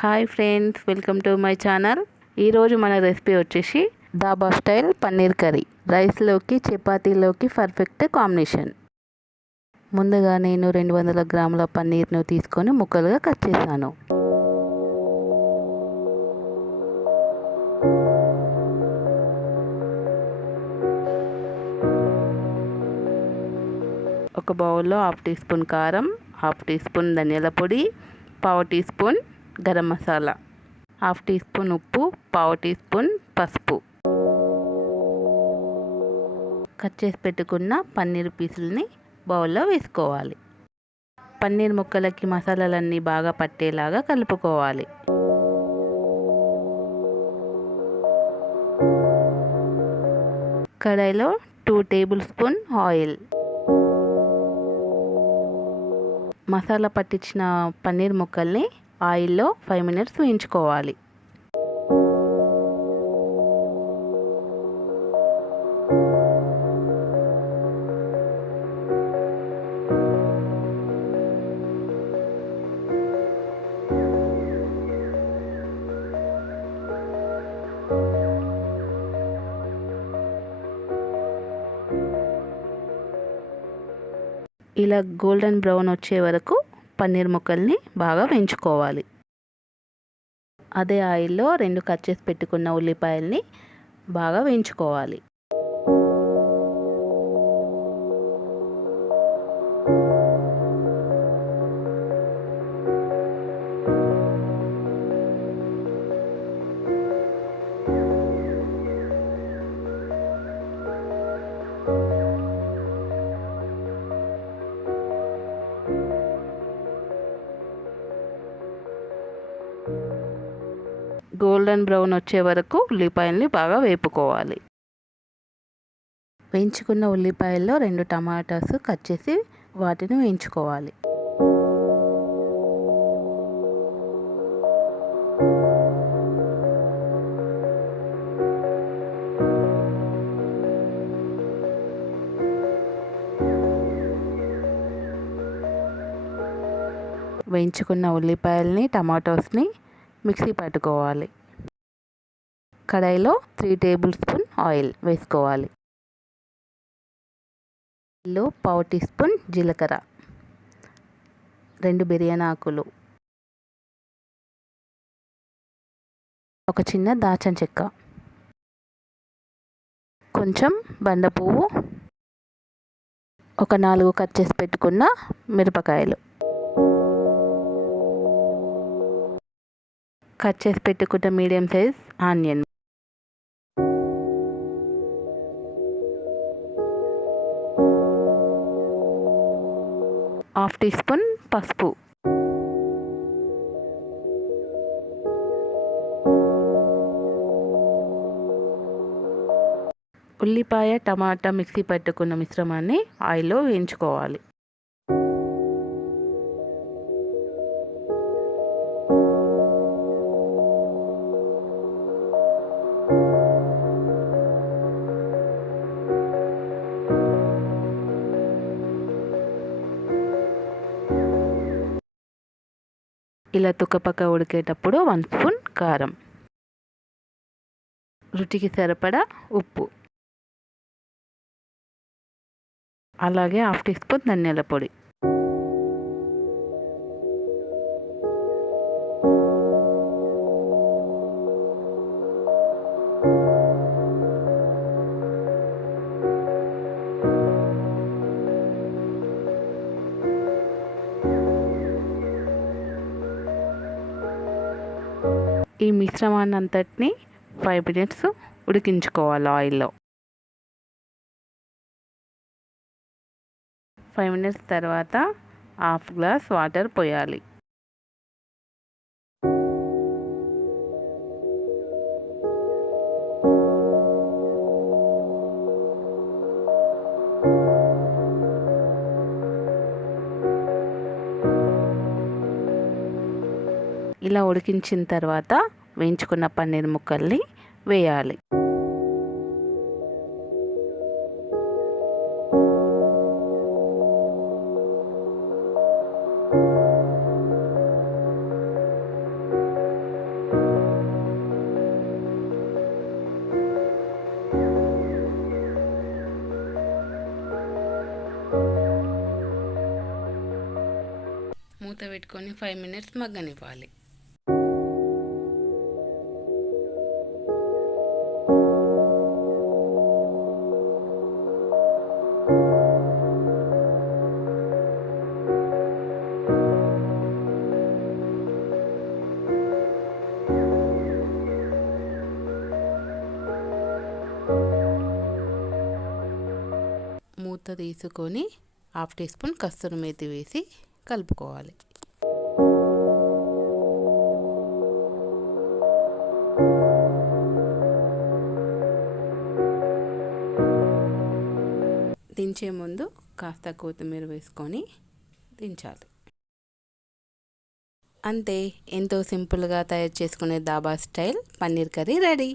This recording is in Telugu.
Hi friends, welcome to my channel. ఈరోజు మన రెసిపీ వచ్చేసి దాబా స్టైల్ పన్నీర్ కర్రీ. రైస్లోకి చపాతీలోకి పర్ఫెక్ట్ కాంబినేషన్. ముందుగా నేను 200 గ్రాముల పన్నీర్ను తీసుకొని ముక్కలుగా కట్ చేశాను. ఒక బౌల్లో 1/2 టీ స్పూన్ కారం, 1/2 టీ స్పూన్ ధనియాల పొడి, 1/4 teaspoon garam masala, 1/2 teaspoon ఉప్పు, 1/4 టీ స్పూన్ పసుపు. కట్ చేసి పెట్టుకున్న పన్నీర్ పీసులని బౌల్లో వేసుకోవాలి. పన్నీర్ ముక్కలకి మసాలాలన్నీ బాగా పట్టేలాగా కలుపుకోవాలి. కడాయిలో 2 టేబుల్ స్పూన్ ఆయిల్. మసాలా పట్టించిన పన్నీర్ ముక్కల్ని ఆయిల్లో 5 మినిట్స్ వేయించుకోవాలి. ఇలా గోల్డెన్ బ్రౌన్ వచ్చే వరకు పన్నీర్ ముక్కల్ని బాగా వేయించుకోవాలి. అదే ఆయిల్లో 2 కట్ చేసి పెట్టుకున్న ఉల్లిపాయల్ని బాగా వేయించుకోవాలి. గోల్డెన్ బ్రౌన్ వచ్చే వరకు ఉల్లిపాయల్ని బాగా వేపుకోవాలి. వేయించుకున్న ఉల్లిపాయల్లో 2 టమాటాస్ కట్ చేసి వాటిని వేయించుకోవాలి. వేయించుకున్న ఉల్లిపాయల్ని టమాటోస్ని మిక్సీ పట్టుకోవాలి. కడాయిలో 3 టేబుల్ స్పూన్ ఆయిల్ వేసుకోవాలి. ఇందులో 1/4 టీ స్పూన్ జీలకర్ర, 2 బిర్యానీ ఆకులు, ఒక చిన్న దాల్చిన చెక్క, కొంచెం బండ పువ్వు, ఒక 4 కట్ చేసి పెట్టుకున్న మిరపకాయలు, కట్ చేసి పెట్టుకున్న medium size onion, half teaspoon పసుపు, ఉల్లిపాయ టమాటా మిక్సీ పట్టుకున్న మిశ్రమాన్ని ఆయిల్లో వేయించుకోవాలి. ఇలా తుక్కపక్క ఉడికేటప్పుడు 1 స్పూన్ కారం, రుచికి సరిపడా ఉప్పు, అలాగే 1/2 టీ స్పూన్ ధనియాల పొడి, ఈ మిశ్రమాన్ని అంతటిని 5 మినిట్స్ ఉడికించుకోవాలి ఆయిల్లో. 5 మినిట్స్ తర్వాత 1/2 గ్లాస్ వాటర్ పోయాలి. ఇలా ఉడికించిన తర్వాత వేయించుకున్న పన్నీర్ ముక్కల్ని వేయాలి. పెట్టుకొని 5 మినిట్స్ మగ్గనివ్వాలి. మూత తీసుకొని 1/2 టీ స్పూన్ కస్తూరి మేతి వేసి కలుపుకోవాలి. దించే ముందు కాస్త కొత్తిమీర వేసుకొని దించాలి. అంతే, ఎంతో సింపుల్గా తయారు చేసుకునే dhaba style paneer curry ready.